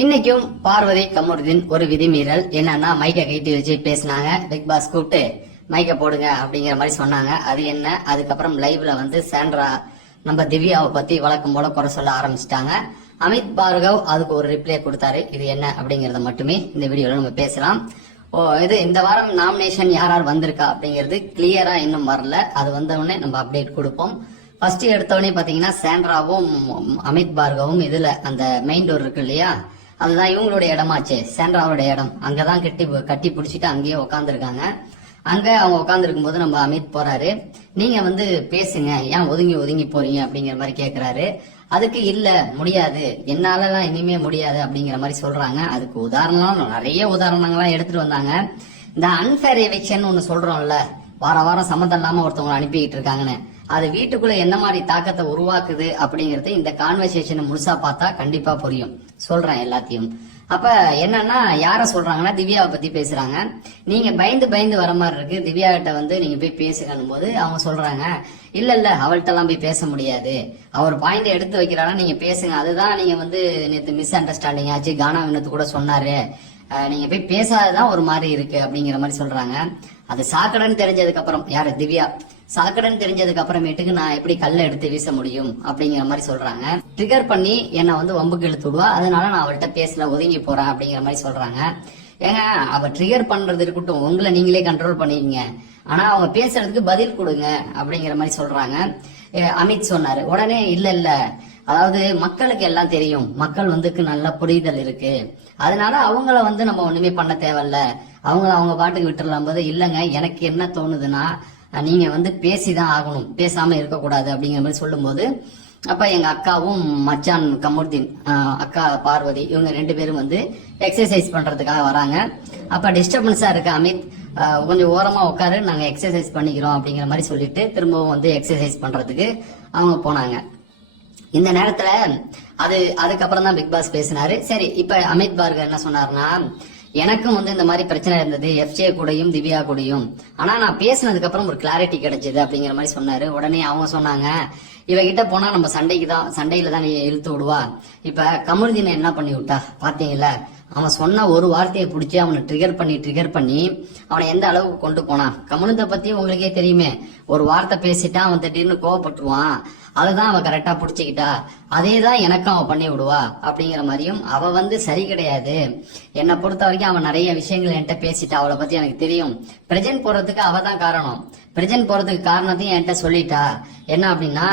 இன்னைக்கும் பார்வதி கமருதீன் ஒரு விதிமீறல் என்னன்னா மைக்க கைட்டி வச்சு பேசினாங்க. பிக் பாஸ் கூப்பிட்டு மைக்க போடுங்க அப்படிங்கிற மாதிரி சொன்னாங்க. அது என்ன, அதுக்கப்புறம் லைவ்ல வந்து சாண்ட்ரா நம்ம திவ்யாவை பத்தி வழக்கம் போல குறை சொல்ல ஆரம்பிச்சிட்டாங்க. அமித் பார்கவ் அதுக்கு ஒரு ரிப்ளை கொடுத்தாரு. இது என்ன அப்படிங்கறத மட்டுமே இந்த வீடியோல நம்ம பேசலாம். இது இந்த வாரம் நாமினேஷன் யார் வந்திருக்கா அப்படிங்கிறது கிளியரா இன்னும் வரல. அது வந்தவுடனே நம்ம அப்டேட் கொடுப்போம். ஃபர்ஸ்ட் எடுத்தவொடனே பாத்தீங்கன்னா சாண்ட்ராவும் அமித் பார்கவும் இதுல அந்த மெயின் டோர் இருக்கு இல்லையா, அதுதான் இவங்களுடைய இடமாச்சே, சாண்ட்ராவோட இடம். அங்கதான் கட்டி பிடிச்சிட்டு அங்கேயே உட்காந்துருக்காங்க. அங்க அவங்க உட்காந்துருக்கும் போது நம்ம அமித் போறாரு. நீங்க வந்து பேசுங்க, ஏன் ஒதுங்கி ஒதுங்கி போறீங்க அப்படிங்கிற மாதிரி கேக்குறாரு. அதுக்கு இல்ல முடியாது, என்னாலலாம் இனிமே முடியாது அப்படிங்கிற மாதிரி சொல்றாங்க. அதுக்கு உதாரணம் நிறைய உதாரணங்கள்லாம் எடுத்துட்டு வந்தாங்க. இந்த அன்ஃபேர் எவிக்ஷன் ஒண்ணு சொல்றோம்ல, வார வாரம் சம்மந்தம் இல்லாம ஒருத்தவங்க அனுப்பிக்கிட்டு இருக்காங்கன்னு, அது வீட்டுக்குள்ள என்ன மாதிரி தாக்கத்தை உருவாக்குது அப்படிங்கறது இந்த கான்வர்சேஷனை முழுசா பார்த்தா கண்டிப்பா புரியும். சொல்றேன் எல்லாத்தையும். அப்ப என்னன்னா, யார சொல்றாங்கன்னா திவ்யாவை பத்தி பேசுறாங்க. நீங்க பயந்து பயந்து வர மாதிரி இருக்கு, திவ்யா கிட்ட வந்து நீங்க போய் பேசுகணும் போது அவங்க சொல்றாங்க, இல்ல அவள்கிட்ட எல்லாம் போய் பேச முடியாது, அவர் பாயிண்ட் எடுத்து வைக்கிறானா, நீங்க பேசுங்க, அதுதான் நீங்க வந்து நேற்று மிஸ் அண்டர்ஸ்டாண்டிங் ஆச்சு, கானா வினத்து கூட சொன்னாரு, நீங்க போய் பேசாததான் ஒரு மாதிரி இருக்கு அப்படிங்கிற மாதிரி சொல்றாங்க. அது சாக்கடைன்னு தெரிஞ்சதுக்கு அப்புறம், யாரு திவ்யா சாக்கடைன்னு தெரிஞ்சதுக்கு அப்புறமேட்டுக்கு நான் எப்படி கல்ல எடுத்து வீச முடியும் அப்படிங்கிற மாதிரி சொல்றாங்க. ட்ரிகர் பண்ணி என்ன வந்து வம்புக்கு இழுத்து விடுவா, அதனால நான் அவள்கிட்ட பேசல, ஒதுங்கி போறேன் அப்படிங்கிற மாதிரி சொல்றாங்க. ஏங்க, அவ ட்ரிகர் பண்றது இருக்கட்டும், உங்களை நீங்களே கண்ட்ரோல் பண்ணிக்கங்க, ஆனா அவங்க பேசுறதுக்கு பதில் கொடுங்க அப்படிங்கிற மாதிரி சொல்றாங்க. அமித் சொன்னாரு உடனே, இல்ல அதாவது மக்களுக்கு எல்லாம் தெரியும், மக்கள் வந்து நல்ல புரிதல் இருக்கு, அதனால அவங்கள வந்து நம்ம ஒண்ணுமே பண்ண தேவையில்ல, அவங்க பாட்டுக்கு விட்டுறலாம் போது, இல்லங்க எனக்கு என்ன தோணுதுன்னா, நீங்க வந்து பேசிதான் ஆகணும், பேசாம இருக்கக்கூடாது அப்படிங்கிற மாதிரி சொல்லும் போது, அப்ப எங்க அக்காவும் மச்சான் கமருதீன், அக்கா பார்வதி, இவங்க 2 பேரும் வந்து எக்ஸசைஸ் பண்றதுக்காக வராங்க. அப்ப டிஸ்டர்பன்ஸா இருக்கு அமித், கொஞ்சம் ஓரமா உட்காரு, நாங்க எக்ஸசைஸ் பண்ணிக்கிறோம் அப்படிங்கிற மாதிரி சொல்லிட்டு திரும்பவும் வந்து எக்ஸசைஸ் பண்றதுக்கு அவங்க போனாங்க. இந்த நேரத்துல அதுக்கப்புறம் தான் பிக் பாஸ் பேசினாரு. சரி, இப்ப அமித் பார்கர் என்ன சொன்னாருன்னா, எனக்கும் வந்து இந்த மாதிரி பிரச்சனை இருந்தது எஃப்ஜே கூடயும் திவ்யா கூடயும், ஆனா நான் பேசினதுக்கு அப்புறம் ஒரு கிளாரிட்டி கிடைச்சது அப்படிங்கிற மாதிரி சொன்னாரு. உடனே அவங்க சொன்னாங்க, இவகிட்ட போனா நம்ம சண்டையில தான் இழுத்து விடுவா, இப்ப கமருதீனை என்ன பண்ணி விட்டா பாத்தீங்களா, அவன் சொன்ன ஒரு வார்த்தையை பிடிச்சி அவனை ட்ரிகர் பண்ணி அவனை எந்த அளவுக்கு கொண்டு போனான். கமருதை பத்தி உங்களுக்கே தெரியுமே, ஒரு வார்த்தை பேசிட்டா அவன் திடீர்னு கோவப்பட்டுருவான், அதுதான் அவ கரெக்டா புடிச்சுக்கிட்டா, அதேதான் எனக்கும் அவ பண்ணி விடுவா அப்படிங்கிற மாதிரியும். அவ வந்து சரி கிடையாது, என்னை பொறுத்த வரைக்கும் அவன் நிறைய விஷயங்கள் என்கிட்ட பேசிட்டா, அவளை பத்தி எனக்கு தெரியும், பிரஜன் போறதுக்கு அவ தான் காரணம், பிரஜன் போறதுக்கு காரணத்தையும் என்கிட்ட சொல்லிட்டா. என்ன அப்படின்னா,